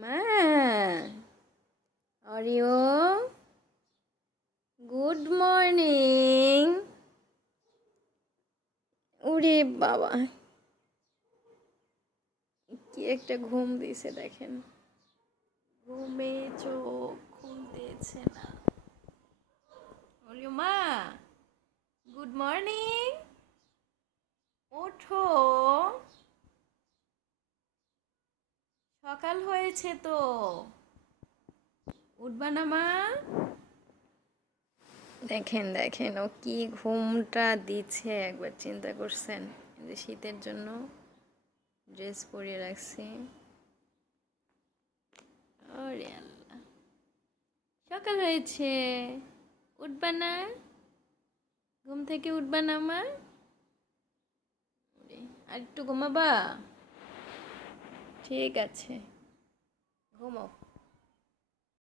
মা, Oreo, good morning. ওরে বাবা, কি একটা ঘুম দিছে দেখেন, ঘুমে চোখ খুলতেছে না। অরিও মা, গুড মর্নিং, ওঠো, সকাল হয়েছে তো, উঠবা না মা? দেখেন দেখেন ও কি ঘুমটা দিচ্ছে, একবার চিন্তা করছেন? যে শীতের জন্য ড্রেস পরিয়ে রাখছি। ওরে আল্লাহ, সকাল হয়েছে, উঠবা না? ঘুম থেকে উঠবা না মা? আর একটু ঘুমাবা? ঠিক আছে, ঘুমাও।